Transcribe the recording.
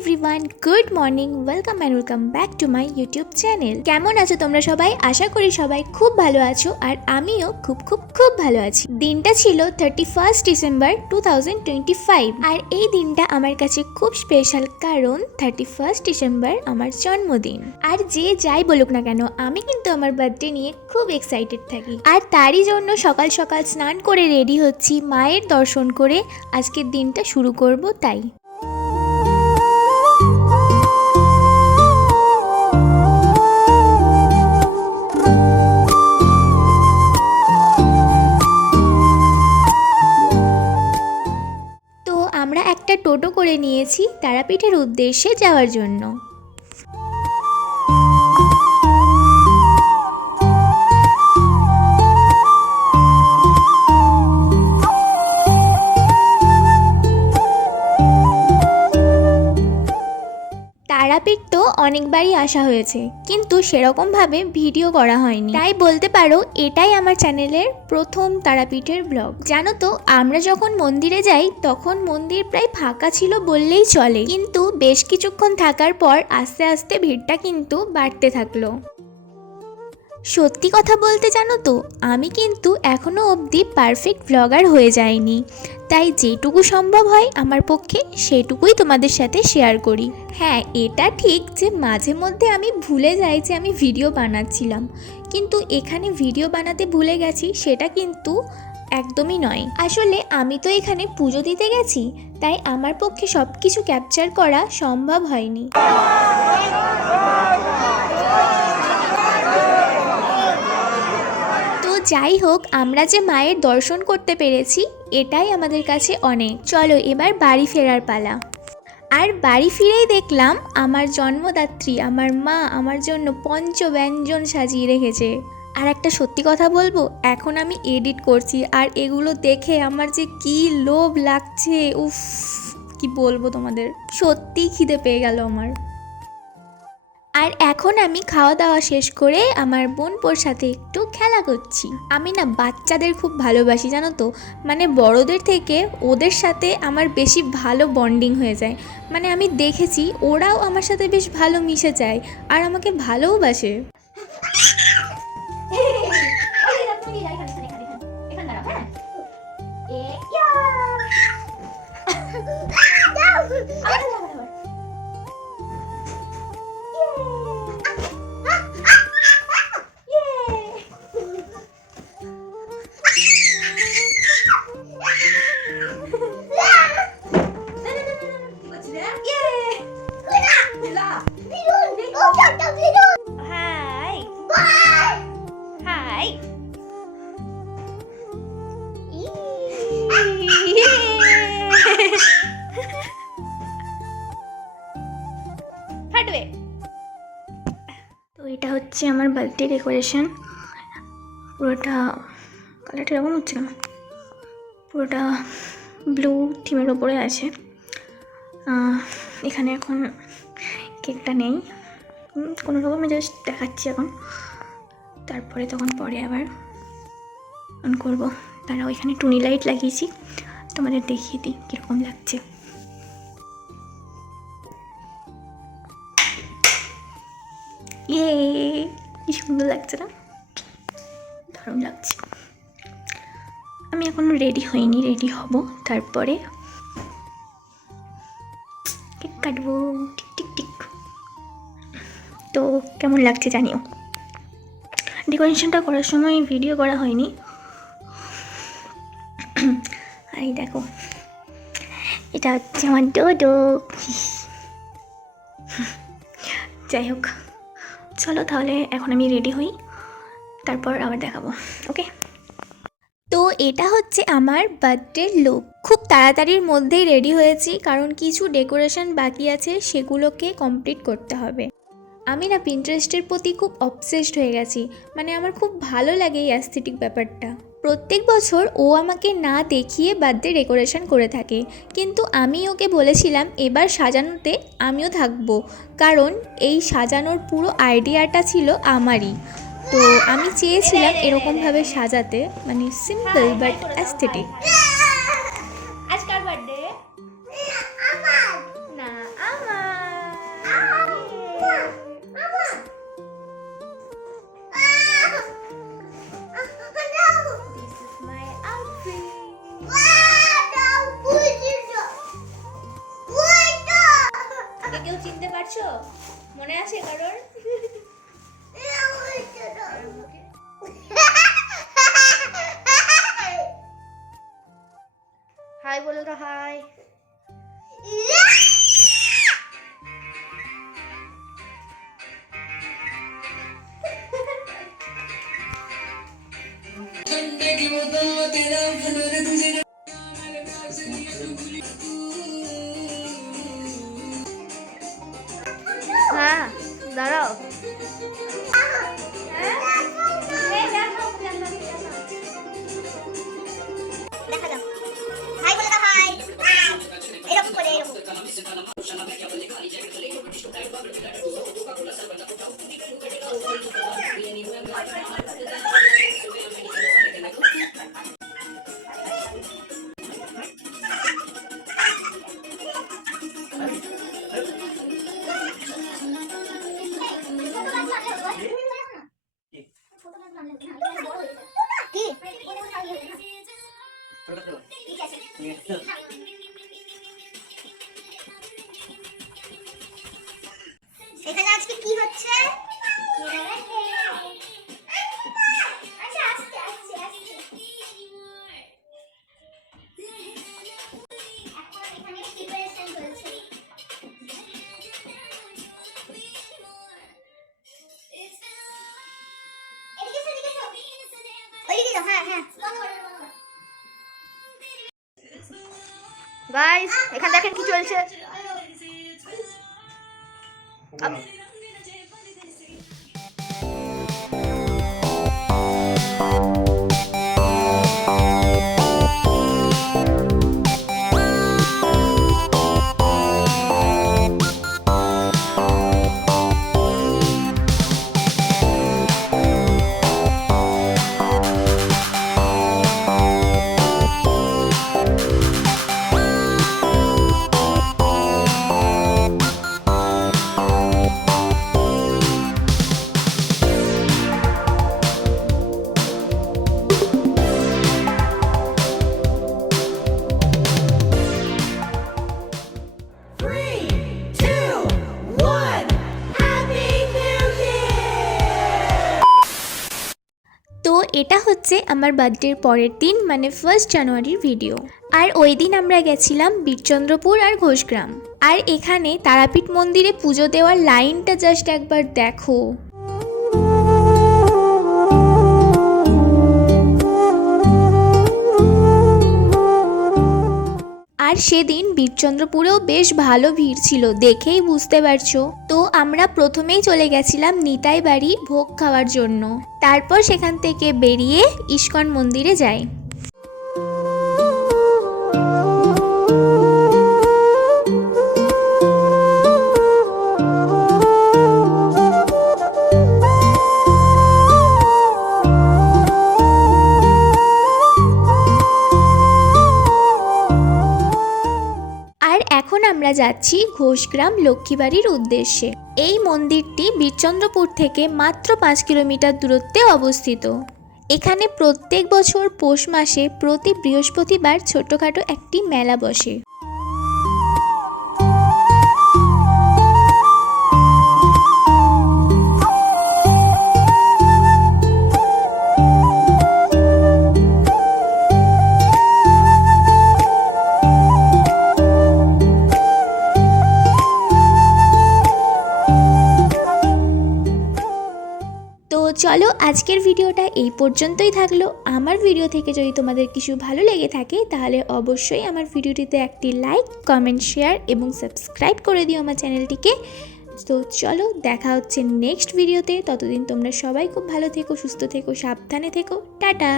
Everyone, good morning, welcome and welcome back to my YouTube channel. কেমন আছো তোমরা সবাই? আশা করি সবাই খুব ভালো আছো, আর আমিও খুব খুব খুব ভালো আছি। দিনটা ছিল 31 ডিসেম্বর 2025, আর এই দিনটা আমার কাছে খুব স্পেশাল, কারণ 31 ডিসেম্বর আমার জন্মদিন। আর যে যাই বলুক না কেন, আমি কিন্তু আমার বার্থডে নিয়ে খুব এক্সাইটেড থাকি। আর তারই জন্য সকাল সকাল স্নান করে রেডি হচ্ছি, মায়ের দর্শন করে আজকের দিনটা শুরু করব। তাই আমরা একটা টোটো করে নিয়েছি তারাপীঠের উদ্দেশ্যে যাওয়ার জন্য। তারাপীঠ তো অনেকবারই আসা হয়েছে, কিন্তু সেরকমভাবে ভিডিও করা হয়নি, তাই বলতে পারো এটাই আমার চ্যানেলের প্রথম তারাপীঠের ব্লগ। জানো তো, আমরা যখন মন্দিরে যাই তখন মন্দির প্রায় ফাঁকা ছিল বললেই চলে, কিন্তু বেশ কিছুক্ষণ থাকার পর আস্তে আস্তে ভিড়টা কিন্তু বাড়তে থাকলো। সত্যি কথা বলতে জানো তো, আমি কিন্তু এখনও অবধি পারফেক্ট ব্লগার হয়ে যাইনি, তাই যেটুকু সম্ভব হয় আমার পক্ষে সেটুকুই তোমাদের সাথে শেয়ার করি। হ্যাঁ, এটা ঠিক যে মাঝে মধ্যে আমি ভুলে যাই যে আমি ভিডিও বানাচ্ছিলাম, কিন্তু এখানে ভিডিও বানাতে ভুলে গেছি সেটা কিন্তু একদমই নয়। আসলে আমি তো এখানে পুজো দিতে গেছি, তাই আমার পক্ষে সব কিছু ক্যাপচার করা সম্ভব হয়নি। যাই হোক, আমরা যে মায়ের দর্শন করতে পেরেছি এটাই আমাদের কাছে অনেক। চলো এবার বাড়ি ফেরার পালা। আর বাড়ি ফিরেই দেখলাম আমার জন্মদাত্রী আমার মা আমার জন্য পঞ্চব্যঞ্জন সাজিয়ে রেখেছে। আর একটা সত্যি কথা বলবো, এখন আমি এডিট করছি আর এগুলো দেখে আমার যে কি লোভ লাগছে, উফ কি বলবো তোমাদের, সত্যি খিদে পেয়ে গেল আমার। আর এখন আমি খাওয়া দাওয়া শেষ করে আমার বোনপোর সাথে একটু খেলা করছি। আমি না বাচ্চাদের খুব ভালোবাসি জানো তো, মানে বড়দের থেকে ওদের সাথে আমার বেশি ভালো বন্ডিং হয়ে যায়। মানে আমি দেখেছি ওরাও আমার সাথে বেশ ভালো মিশে যায় আর আমাকে ভালোবাসে। তো এটা হচ্ছে আমার বার্থডে ডেকোরেশন। পুরোটা কালারটা এরকম হচ্ছে না, পুরোটা ব্লু থিমের ওপরে আছে। এখানে এখন কেকটা নেই, কোনো রকমে জাস্ট দেখাচ্ছি এখন, তারপরে তখন পরে আবার অন করবো। তারা ওইখানে টুনি লাইট লাগিয়েছি, তোমাদের দেখিয়ে দিই কীরকম লাগছে। ইয়ে, কি সুন্দর লাগছে না? দারুণ লাগছে। আমি এখনো রেডি হইনি, রেডি হব, তারপরে কেক কাটবো। Tick tick tick. তো কেমন লাগছে জানিও। ডেকোরেশনটা করার সময় ভিডিও করা হয়নি। আর এই দেখো, এটা হচ্ছে আমার ডোডো। যাই হোক, চলো তাহলে এখন আমি রেডি হই, তারপর আবার দেখাবো। ওকে, তো এটা হচ্ছে আমার বার্থডের লুক। খুব তাড়াতাড়ির মধ্যেই রেডি হয়েছি, কারণ কিছু ডেকোরেশন বাকি আছে, সেগুলোকে কমপ্লিট করতে হবে। আমি না পিন্টারেস্টের প্রতি খুব অবসেসড হয়ে গেছি, মানে আমার খুব ভালো লাগে এই অ্যাস্থেটিক ব্যাপারটা। প্রত্যেক বছর ও আমাকে না দেখিয়ে বার্থডে ডেকোরেশন করে থাকে, কিন্তু আমি ওকে বলেছিলাম এবার সাজানোতে আমিও থাকবো, কারণ এই সাজানোর পুরো আইডিয়াটা ছিল আমারই। তো আমি চেয়েছিলাম এরকমভাবে সাজাতে, মানে সিম্পল বাট অ্যাস্থেটিক। আজকাল বার্থডে না আমার পারছো? মনে আছে কারোর? হাই বলে তো হাই। হ্যাঁ দাঁড়াও। দেখা যাক। হাই বলে দাও হাই। এরকম করে এরকম। কি? এখানে আজকে কি হচ্ছে? আচ্ছা আস্তে আস্তে আস্তে। এখন এখানে প্রিপারেশন চলছে। এদিকে সেদিকে সব। ওইদিকে যাও, হ্যাঁ হ্যাঁ। গাইস এখানে দেখেন কি চলছে। তো এটা হচ্ছে আমার বার্থডের পরের দিন, মানে 1 জানুয়ারির ভিডিও। আর ওই দিন আমরা গেছিলাম বীরচন্দ্রপুর আর ঘোষগ্রাম। আর এখানে তারাপীঠ মন্দিরে পুজো দেওয়ার লাইনটা জাস্ট একবার দেখো। আর সেদিন বীরচন্দ্রপুরেও বেশ ভালো ভিড় ছিল, দেখেই বুঝতে পারছো। তো আমরা প্রথমেই চলে গেছিলাম নিতাই বাড়ি ভোগ খাওয়ার জন্য, তারপর সেখান থেকে বেরিয়ে ইস্কন মন্দিরে যাই। এখন আমরা যাচ্ছি ঘোষগ্রাম লক্ষ্মীবাড়ির উদ্দেশ্যে। এই মন্দিরটি বীরচন্দ্রপুর থেকে মাত্র 5 কিলোমিটার দূরত্বে অবস্থিত। এখানে প্রত্যেক বছর পৌষ মাসে প্রতি বৃহস্পতিবার ছোটখাটো একটি মেলা বসে। চলো আজকের ভিডিওটা এই পর্যন্তই থাকলো। আমার ভিডিও থেকে যদি তোমাদের কিছু ভালো লেগে থাকে তাহলে অবশ্যই আমার ভিডিওটিতে একটি লাইক, কমেন্ট, শেয়ার এবং সাবস্ক্রাইব করে দিও আমার চ্যানেলটিকে। তো চলো দেখা হচ্ছে নেক্সট ভিডিওতে। ততদিন তোমরা সবাই খুব ভালো থেকো, সুস্থ থেকো, সাবধানে থেকো। টাটা।